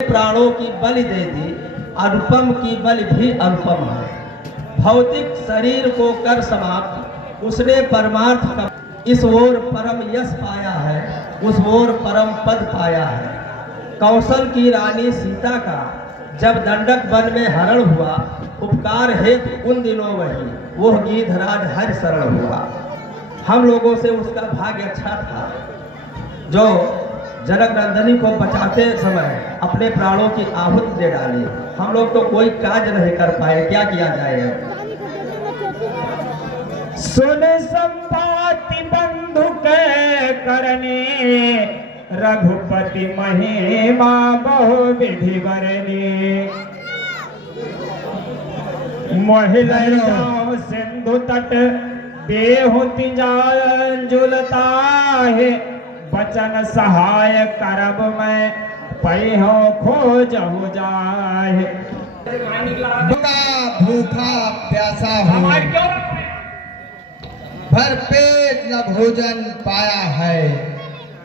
प्राणों की बलि दे दी, अनुपम की बलि भी अनुपम है। भौतिक शरीर को कर समाप्त उसने परमार्थ का, इस ओर परम यश पाया है, उस ओर परम पद पाया है। कौशल की रानी सीता का जब दंडक वन में हरण हुआ, उपकार हेतु उन दिनों वही वह गीधराज हर शरण हुआ। हम लोगों से उसका भाग्य अच्छा था जो जनक नंदनी को बचाते समय अपने प्राणों की आहुति दे डाली। हम लोग तो कोई काज नहीं कर पाए, क्या किया जाए। सुन संपाति बंधु के करने, रघुपति महिमा बहु विधि बरनी। महिलाओं सिंधु तट देहु तिंजाजुलता है, बचन सहाय करब में पैहो खोजहु जाए। भूखा प्यासा हूँ, भर पेट न भोजन पाया है।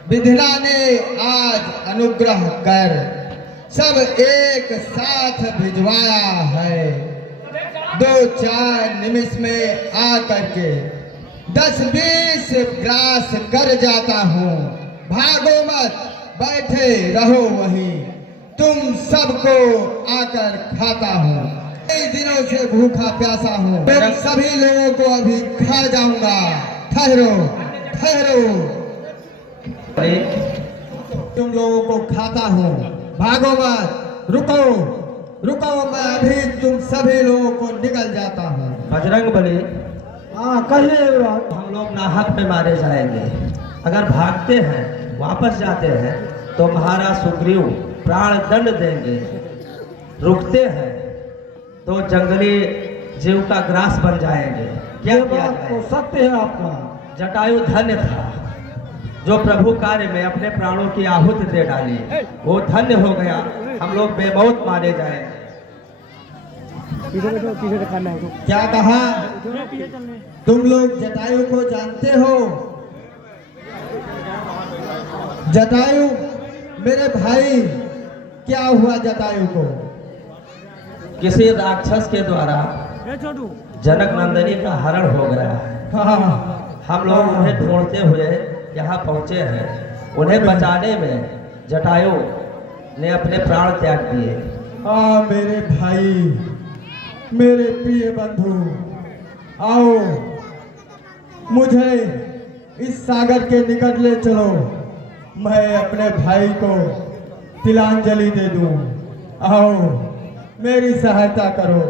विधिना ने आज अनुग्रह कर सब एक साथ भिजवाया है। 2-4 निमिष में आ करके 10-20 ग्रास कर जाता हूँ। भागो मत, बैठे रहो वहीं, तुम सबको आकर खाता हूँ। कई दिनों से भूखा प्यासा हूँ, सभी लोगों को अभी खा जाऊंगा। ठहरो ठहरो, तुम लोगों को खाता हूँ। भागो मत, रुको रुको, मैं अभी तुम सभी लोगों को निकल जाता हूँ। बजरंग बली, कहिए। हम लोग नाहक में मारे जाएंगे। अगर भागते हैं, वापस जाते हैं तो महाराज सुग्रीव प्राण दंड देंगे। रुकते हैं तो जंगली जीव का ग्रास बन जाएंगे। क्या किया जाए। सत्य है आपका। जटायु धन्य था जो प्रभु कार्य में अपने प्राणों की आहुति दे डाली, वो धन्य हो गया। हम लोग बेमौत मारे जाए। क्या कहा? तुम लोग जटायु को जानते हो? जटायु मेरे भाई, क्या हुआ जटायु को? किसी राक्षस के द्वारा जनक नंदनी का हरण हो गया है। हम लोग उन्हें ढूंढते हुए यहाँ पहुँचे हैं। उन्हें बचाने में जटायु ने अपने प्राण त्याग दिए। मेरे भाई, मेरे प्रिय बंधु, आओ मुझे इस सागर के निकट ले चलो। मैं अपने भाई को तिलांजलि दे दूं। आओ मेरी सहायता करो।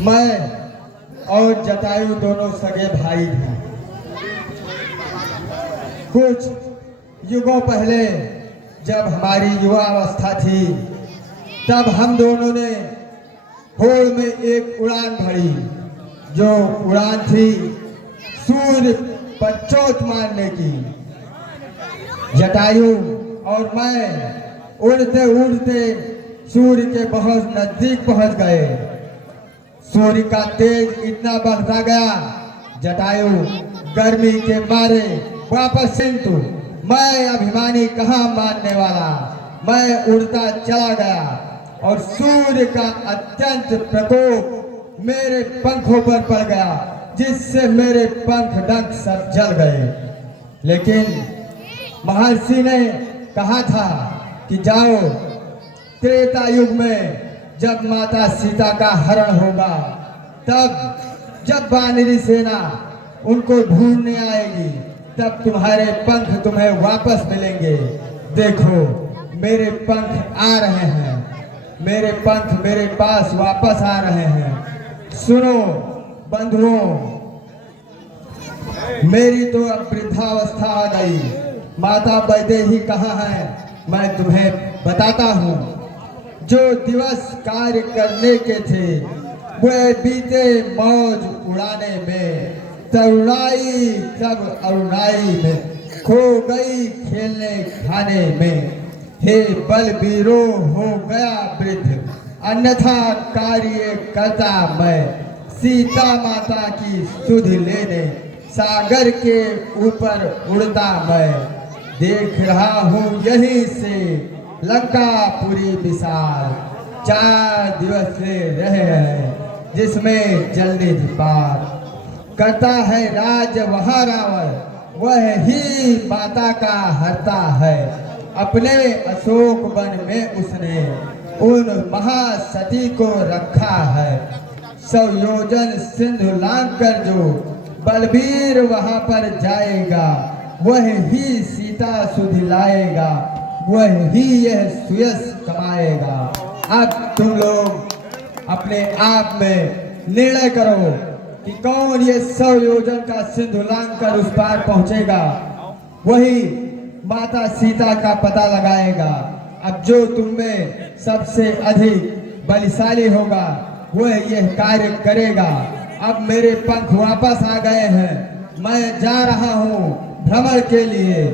मैं और जटायु दोनों सगे भाई हैं। कुछ युगों पहले जब हमारी युवा अवस्था थी, तब हम दोनों ने होड़ में एक उड़ान भरी। जो उड़ान थी सूर्य पर चोट मारने की। जटायु और मैं उड़ते उड़ते सूर्य के बहुत नजदीक पहुंच गए। सूर्य का तेज इतना बढ़ता गया, जटायु गर्मी के मारे वापस, किंतु मैं अभिमानी कहाँ मानने वाला, मैं उड़ता चला गया और सूर्य का अत्यंत प्रकोप मेरे पंखों पर पड़ गया, जिससे मेरे पंख डंक सब जल गए। लेकिन महर्षि ने कहा था कि जाओ, त्रेता युग में जब माता सीता का हरण होगा, तब जब वानरी सेना उनको ढूंढने आएगी, तब तुम्हारे पंख तुम्हें वापस मिलेंगे। देखो मेरे पंख आ रहे हैं, मेरे पंख मेरे पास वापस आ रहे हैं। सुनो बंधुओं, मेरी तो अब वृद्धावस्था आ गई। माता वैदेही कहाँ है, मैं तुम्हें बताता हूँ। जो दिवस कार्य करने के थे वे बीते मौज उड़ाने में, तरुणाई तब अरुणाई में, खो गई खेलने खाने में। हे बलबीरो हो गया वृद्ध, अन्यथा कार्य करता मैं, सीता माता की सुध लेने सागर के ऊपर उड़ता मैं। देख रहा हूँ यहीं से लंकापुरी विशाल, 4 दिवस से रहे हैं जिसमें जलने पार। करता है राज वहाँ रावण, वह ही माता का हरता है। अपने अशोक वन में उसने उन महासती को रखा है। 100 योजन सिंधु लांघ कर जो बलबीर वहाँ पर जाएगा, वह ही सीता सुध लाएगा, वह ही यह सुयश कमाएगा। अब तुम लोग अपने आप में निर्णय करो कि कौन ये 100 योजन का सिंधु लांघ कर उस पार पहुंचेगा, वही माता सीता का पता लगाएगा। अब जो तुम में सबसे अधिक बलशाली होगा वह यह कार्य करेगा। अब मेरे पंख वापस आ गए हैं, मैं जा रहा हूँ भ्रमण के लिए।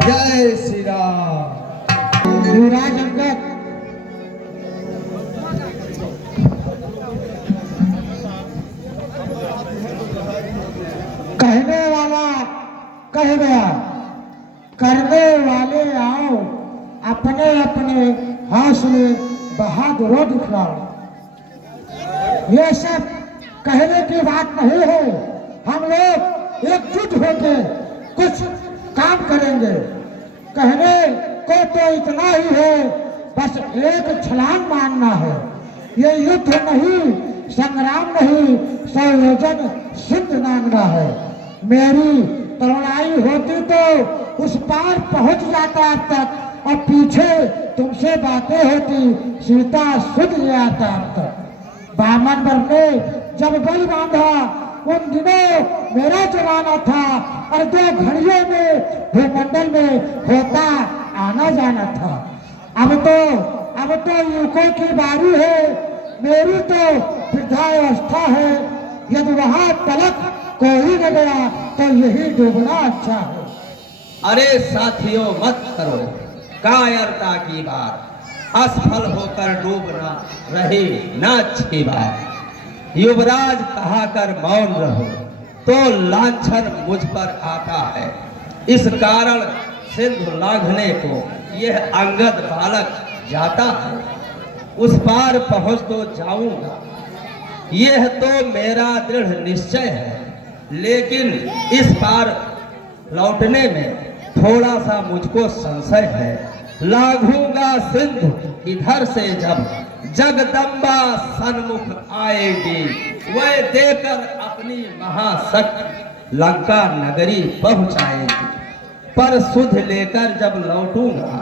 जय श्री राम। युवराज अंगद, कहने वाला कह गया, करने वाले आओ, अपने अपने हौसले बहादुरों दिखलाओ। ये सब कहने की बात नहीं है, हम लोग एकजुट होकर कुछ काम करेंगे। कहने को तो इतना ही है, बस एक छलांग मारना है। ये युद्ध नहीं, संग्राम नहीं, 100 योजन सिंध लांघना है। मेरी तरुणाई होती तो उस पार पहुंच जाता अब तक, और पीछे तुमसे बातें होती, सीता सुध ले आता अब तक। बामन वर ने जब बल बांधा उन दिनों मेरा जमाना था, और 2 घड़ियों में भूमंडल में होता आना जाना था। अब तो युवकों की बारी है, मेरी तो वृद्धावस्था है। यदि वहां तलक कोई न गया तो यही डूबना अच्छा है। अरे साथियों मत करो कायरता की बात, असफल होकर डूबना रही न अच्छी बात। युवराज कहा कर मौन रहो तो लांछन मुझ पर आता है। इस कारण सिंधु लांघने को यह अंगद बालक जाता है। उस पार पहुंच तो जाऊंगा, यह तो मेरा दृढ़ निश्चय है। लेकिन इस पार लौटने में थोड़ा सा मुझको संशय है। लांघूंगा सिंधु इधर से जब जगदम्बा सन्मुख आएगी, वह देकर अपनी महाशक्ति लंका नगरी पहुंचाएगी। पर सुध लेकर जब लौटूंगा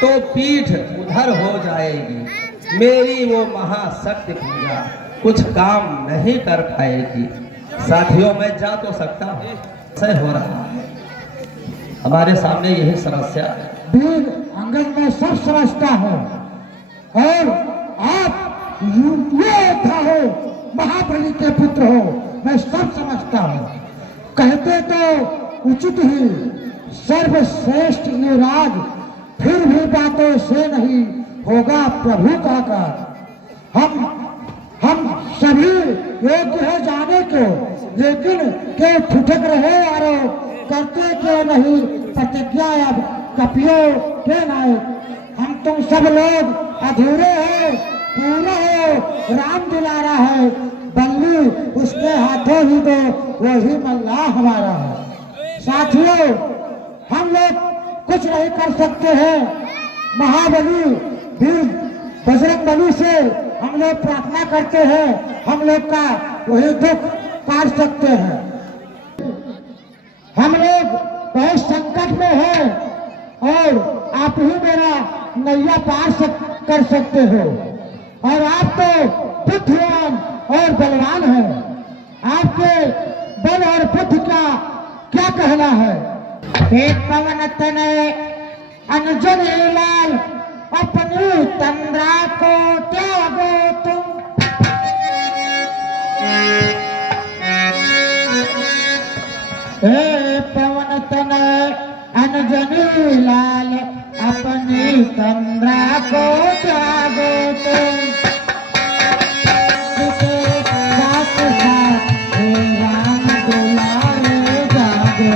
तो पीठ उधर हो जाएगी, मेरी वो महाशक्ति पूजा कुछ काम नहीं कर पाएगी। साथियों मैं जा तो सकता हूँ, सही हो रहा है हमारे सामने यही समस्या है। वीर अंगद में सब समझता है, और आप योद्धा हो, महाबली के पुत्र हो, मैं सब समझता हूँ। कहते तो उचित ही सर्वश्रेष्ठ युवराज, फिर भी बातों से नहीं होगा प्रभु का कार्य। हम सभी योग्य है जाने को, लेकिन क्यों ठुठक रहे यारो, करते क्यों नहीं प्रतिज्ञा अब कपियों के नायक। हम तुम सब लोग अधूरे हैं, पूरा हो राम दुलारा है, बल्ली उसके हाथों ही दो, वही मल्लाह हमारा है। साथियों हम लोग कुछ नहीं कर सकते हैं, महाबली वीर बजरंग बली से हम लोग प्रार्थना करते हैं, हम लोग का वही दुख काट सकते हैं। हम लोग बहुत संकट में हैं, और आप ही मेरा नैया पार कर सकते हो, और आप तो बुद्धिमान और बलवान हैं। आपके बल और बुद्धि का क्या कहना है? एक पवन तनय अनुजन लाल, अपनी तंद्रा को त्यागो तुम। हे पवन तनय अनजनी लाल, अपनी तंद्रा को त्यागो तुम। साथ साथ हे राम दुलारे जागो।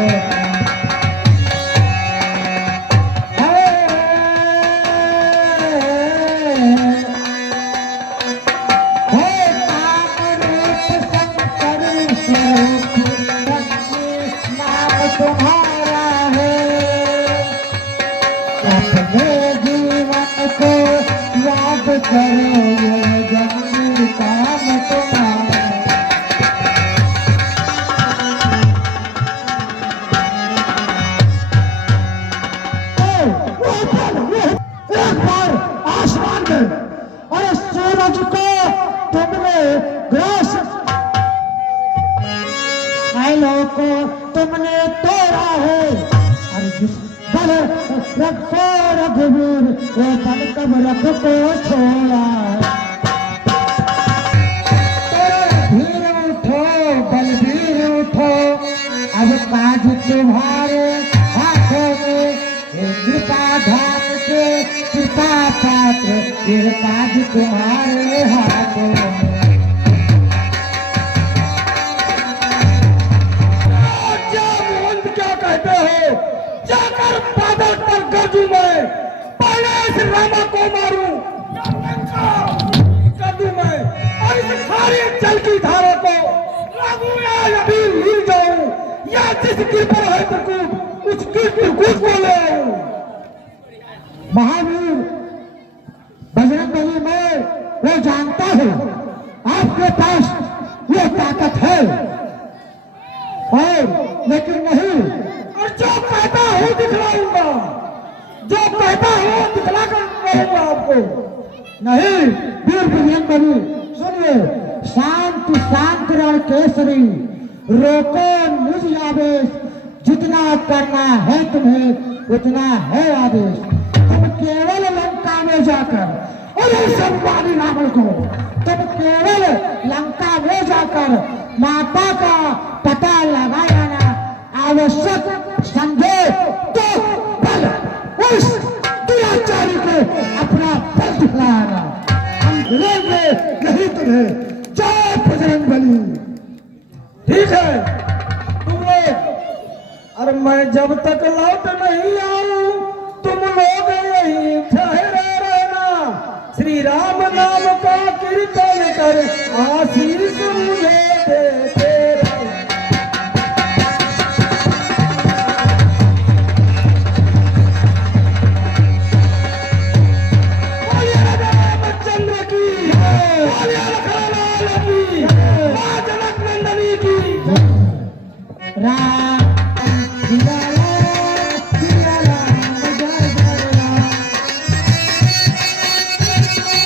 तुम्हारा है, अपने जीवन को याद करो, ये जंगली काम तुम्हारा। एक बार आसमान में और सूरज को तुमने ग्रास को तुमने तोड़ा है, और जिस बल रखो रघुवीर, वो बल कब रख को छोड़ा है। धीर उठो बलबीर उठो, अब काज तुम्हारे हाथों में। हे कृपा धाम के कृपा पात्र, फिर काज तुम्हारे हाथों में। जाकर बादल पर गरजू मैं, पहले इस रामा को मारूं, गरजू मैं, और इस खारी जल की धारा को लागू या अभी हिल जाऊं, या जिस गिर पर है त्रिकूट उस त्रिकूट को ले आऊं। महावीर बजरंगबली मैं वो जानता हूं आपके पास वो ताकत है, और लेकिन नहीं, और जो कहता हूँ दिखलाऊंगा, जो कहता हूँ दिखला कर रहूंगा आपको। नहीं वीर बजरंगबली सुनिए, शांत शांत रण केसरी, रोको मुझ आवेश, जितना करना है तुम्हें उतना है आदेश। तुम केवल लंका में जाकर और उस अंबानी रावण को, तुम केवल लंका में जाकर माता का पता लगाना आवश्यक समझे, तो बल उस दुराचारी को अपना बल दिखलाना। हम लेंगे नहीं तुम्हें, जय बजरंगबली। ठीक है तुम लोग, और मैं जब तक लौट नहीं आऊं तुम लोग यहीं ठहरे रहना। श्री राम नाम का कीर्तन कर आशीष